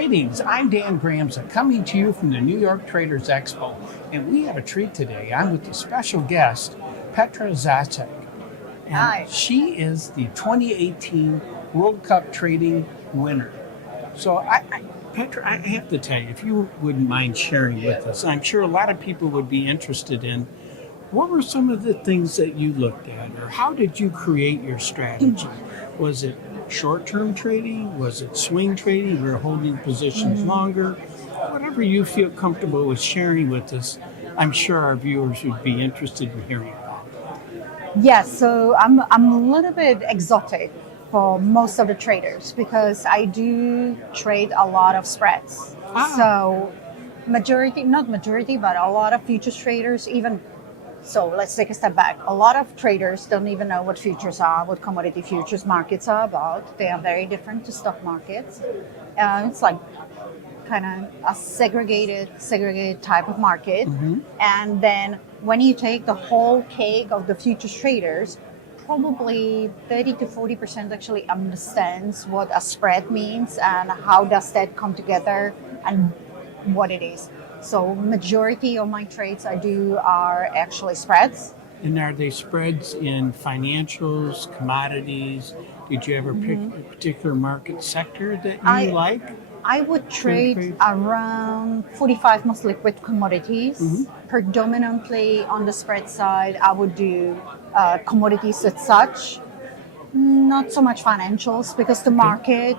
Greetings, I'm Dan Grahamson, coming to you from the New York Traders Expo, and we have a treat today. I'm with a special guest, Petra Zacek. And Hi. She is the 2018 World Cup trading winner. So, Petra, I have to tell you, if you wouldn't mind sharing with us, I'm sure a lot of people would be interested in what were some of the things that you looked at, or how did you create your strategy? Was it short-term trading? Was it swing trading? We're holding positions longer. Whatever you feel comfortable with sharing with us, I'm sure our viewers would be interested in hearing about. Yes, so I'm a little bit exotic for most of the traders because I do trade a lot of spreads. So not majority, but a lot of futures traders so let's take a step back. A lot of traders don't even know what futures are, what commodity futures markets are about. They are very different to stock markets. It's like kind of a segregated type of market. And then when you take the whole cake of the futures traders, probably 30 to 40% actually understands what a spread means and how does that come together and what it is. So majority of my trades I do are actually spreads. And are they spreads in financials, commodities? Did you ever pick a particular market sector that you like? I would trade around 45 most liquid commodities. Predominantly on the spread side, I would do commodities as such, not so much financials because the market,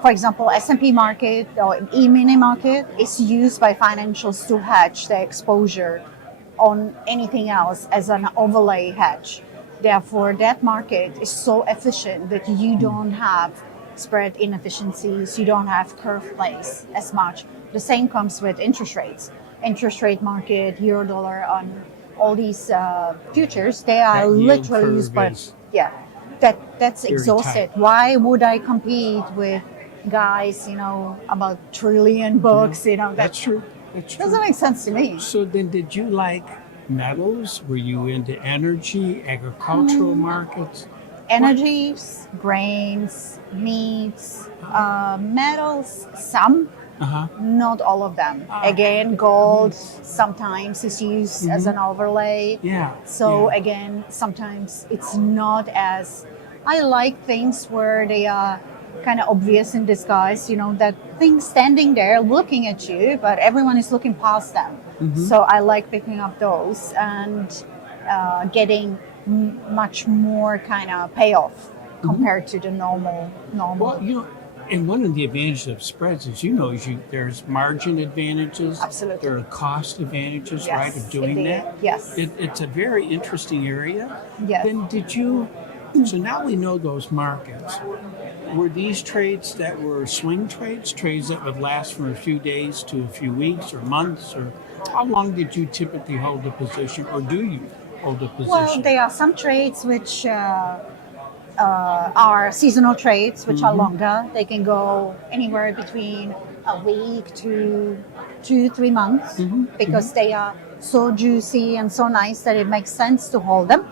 for example, S&P market or E-mini market is used by financials to hedge their exposure on anything else as an overlay hedge. Therefore, that market is so efficient that you don't have spread inefficiencies, you don't have curve plays as much. The same comes with interest rates. Interest rate market, euro dollar on all these futures, they are literally used by, that's exhausted. Why would I compete with guys, about trillion books, That's true. Doesn't make sense to me. So then did you like metals? Were you into energy, agricultural markets? Energies, grains, meats, metals, some, not all of them. Again, gold sometimes is used as an overlay. Again, sometimes it's not as, I like things where they are kind of obvious in disguise, that things standing there looking at you, but everyone is looking past them. So I like picking up those and getting much more kind of payoff compared to the normal. Well, and one of the advantages of spreads is, there's margin advantages. Absolutely. There are cost advantages, Yes, right, of doing indeed. that. Yes. It's a very interesting area. Yes. Then so now we know those markets. Were these trades that were swing trades that would last from a few days to a few weeks or months, or how long did you typically hold a position, or do you hold a position? Well, there are some trades which are seasonal trades, which are longer. They can go anywhere between a week to 2-3 months because they are so juicy and so nice that it makes sense to hold them.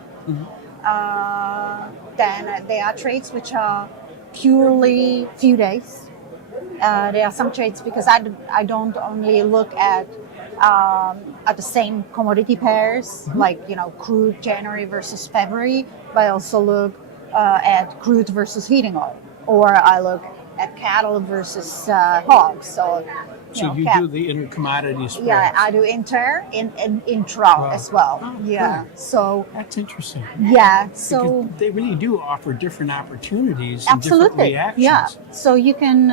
Then there are trades which are purely few days. There are some trades because I don't only look at the same commodity pairs, like crude January versus February, but I also look at crude versus heating oil, or I look at cattle versus hogs. So you do the inter-commodity spreads? Yeah, I do intra as well. Good. So that's interesting. Yeah, so because they really do offer different opportunities and absolutely, different reactions. Yeah. So you can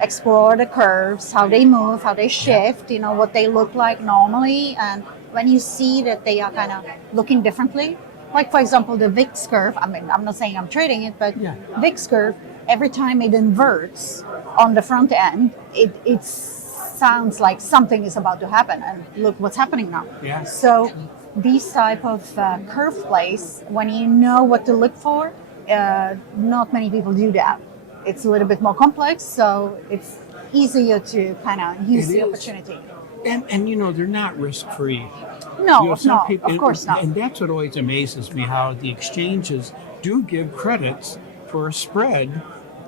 explore the curves, how they move, how they shift, what they look like normally, and when you see that they are kind of looking differently. Like for example, the VIX curve. I mean, I'm not saying I'm trading it, but VIX curve. Every time it inverts on the front end, it sounds like something is about to happen, and look what's happening now. Yeah. So these type of curve plays, when you know what to look for, not many people do that. It's a little bit more complex, so it's easier to kind of use the opportunity. And they're not risk-free. No, of course not. And that's what always amazes me, how the exchanges do give credits for a spread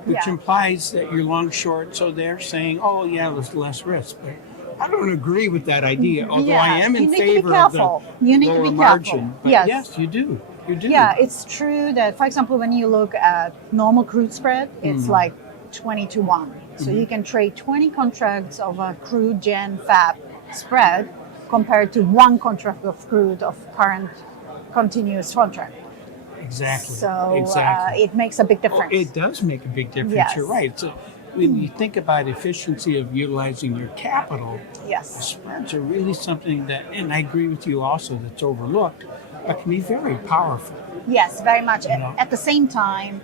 which Yeah. implies that you're long short. So they're saying, oh, yeah, there's less risk. But I don't agree with that idea, although I am in you need to be favor of careful. the You need to lower be margin. careful. But Yes. yes, you do. You do. Yeah, it's true that, for example, when you look at normal crude spread, it's like 20 to 1. So you can trade 20 contracts of a crude gen fab spread compared to one contract of crude of current continuous contract. Exactly. So exactly. it makes a big difference. It does make a big difference. Yes. You're right. So when you think about efficiency of utilizing your capital, Yes. spreads are really something that, and I agree with you also, that's overlooked, but can be very powerful. Yes, very much. You know? At the same time,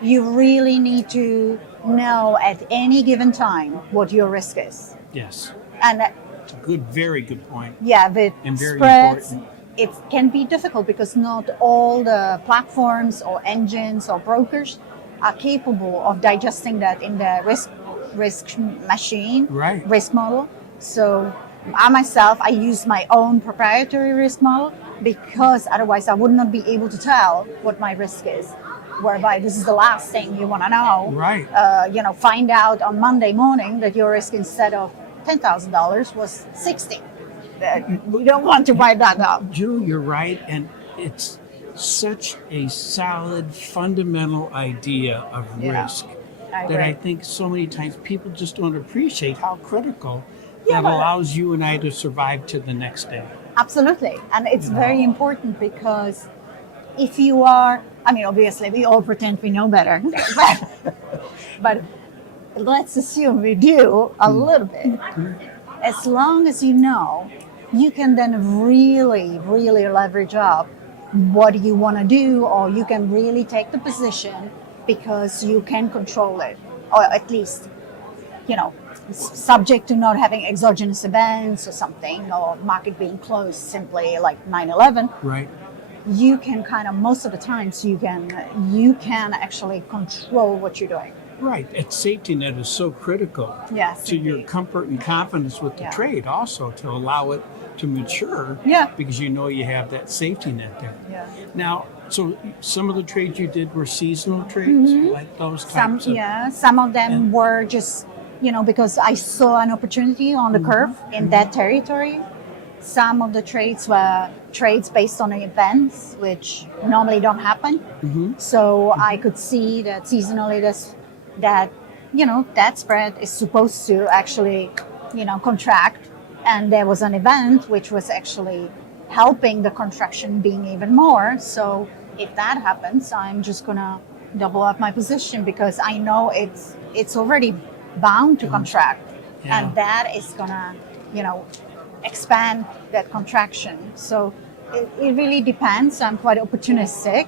you really need to know at any given time what your risk is. Yes. And It's a good, very good point. yeah, with And very spreads, important. it can be difficult because not all the platforms or engines or brokers are capable of digesting that in the risk machine, Right. risk model. So I myself, I use my own proprietary risk model because otherwise I would not be able to tell what my risk is. Whereby this is the last thing you want to know. Right. Find out on Monday morning that your risk instead of $10,000 was 60. We don't want to write that up. Drew, you're right. And it's such a solid, fundamental idea of Yeah. risk I that I agree. think so many times people just don't appreciate how critical Yeah, that but- allows you and I to survive to the next day. Absolutely. And it's very important because if you are, I mean, obviously we all pretend we know better, but let's assume we do a little bit. As long as you know, you can then really, really leverage up what you want to do, or you can really take the position because you can control it, or at least, subject to not having exogenous events or something, or market being closed simply like 9/11. Right. You can kind of, most of the times you can actually control what you're doing. Right. That safety net is so critical Yes, to your indeed. comfort and confidence with the Yeah. trade, also to allow it to mature. Yeah. Because you know you have that safety net there. Yeah. Now, so some of the trades you did were seasonal trades, like those types Some of them were just, because I saw an opportunity on the curve in that territory. Some of the trades were trades based on events, which normally don't happen. So I could see that seasonally that spread is supposed to actually, contract. And there was an event which was actually helping the contraction being even more. So if that happens, I'm just gonna double up my position because I know it's already bound to contract, Yeah. and that is gonna, expand that contraction. So it really depends. I'm quite opportunistic,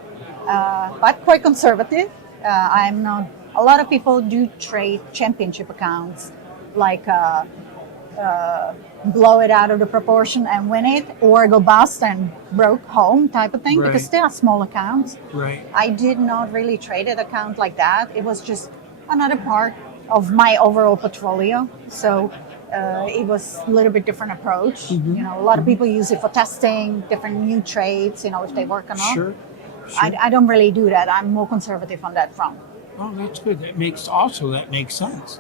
but quite conservative. I'm not. A lot of people do trade championship accounts, like. Blow it out of the proportion and win it, or go bust and broke home type of thing, because Right. they are small accounts. Right. I did not really trade an account like that. It was just another part of my overall portfolio. So it was a little bit different approach. A lot of people use it for testing different new trades, if they work or not. Sure. I don't really do that. I'm more conservative on that front. Oh, that's good. That makes sense.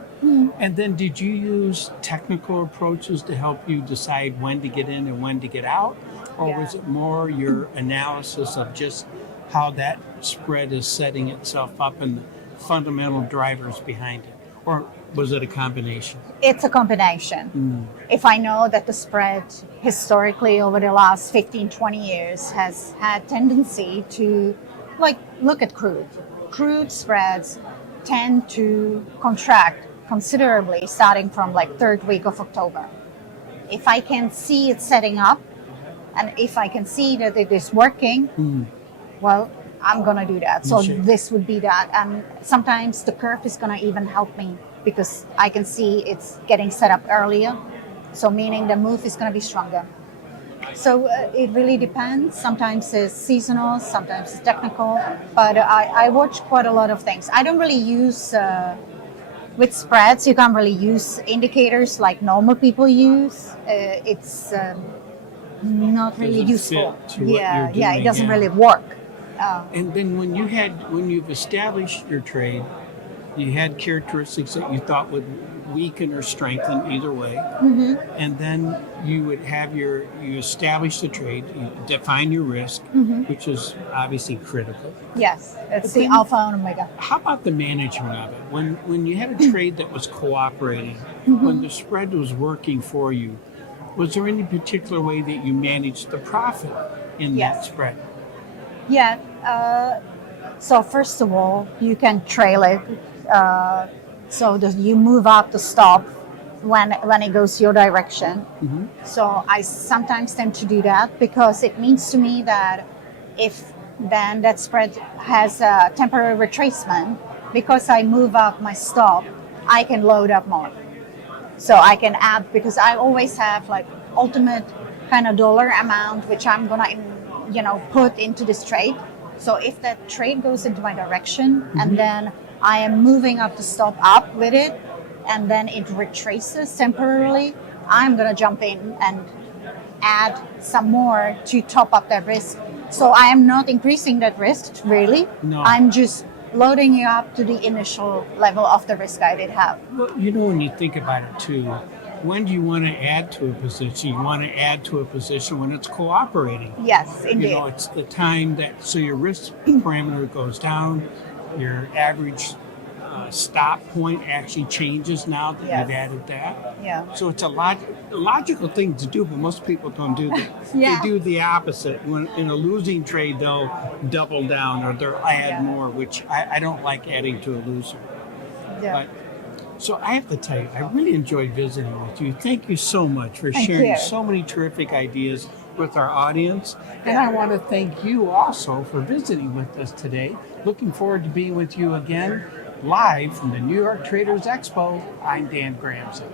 And then did you use technical approaches to help you decide when to get in and when to get out? Or Yeah. was it more your analysis of just how that spread is setting itself up and the fundamental drivers behind it? Or was it a combination? It's a combination. If I know that the spread historically over the last 15, 20 years has had tendency to, look at crude. Crude spreads tend to contract considerably starting from third week of October. If I can see it setting up, and if I can see that it is working, well, I'm gonna do that. So Sure. this would be that. And sometimes the curve is gonna even help me because I can see it's getting set up earlier. So meaning the move is gonna be stronger. So it really depends. Sometimes it's seasonal, sometimes it's technical, but I watch quite a lot of things. I don't really use, with spreads, you can't really use indicators like normal people use. It's not really Doesn't useful. fit to what you're Yeah, it doing, doesn't yeah. really work. And then when you've established your trade, You had characteristics that you thought would weaken or strengthen either way. And then you would have you establish the trade, you define your risk, which is obviously critical. Yes, it's But the then- alpha and omega. How about the management of it? When you had a trade that was cooperating, when the spread was working for you, was there any particular way that you managed the profit in that Yes. spread? Yeah. So first of all, you can trail it. So that you move up the stop when it goes your direction. So I sometimes tend to do that because it means to me that if then that spread has a temporary retracement, because I move up my stop, I can load up more. So I can add, because I always have like ultimate kind of dollar amount which I'm gonna put into this trade. So if that trade goes into my direction and then I am moving up the stop up with it and then it retraces temporarily, I'm gonna jump in and add some more to top up that risk. So I am not increasing that risk really. No. I'm just loading you up to the initial level of the risk I did have. Well, when you think about it too, when do you want to add to a position? You want to add to a position when it's cooperating. Yes, indeed. It's the time so your risk parameter goes down, your average stop point actually changes now that Yes. you've added that. Yeah. So it's a logical thing to do, but most people don't do that. Yeah. They do the opposite. When in a losing trade, they'll double down or they'll add Yeah. more, which I don't like adding to a loser. Yeah. But so I have to tell you, I really enjoyed visiting with you. Thank you so much for Thank sharing you. so many terrific ideas with our audience. And Yeah. I want to thank you also for visiting with us today. Looking forward to being with you again live from the New York Traders Expo. I'm Dan Gramson.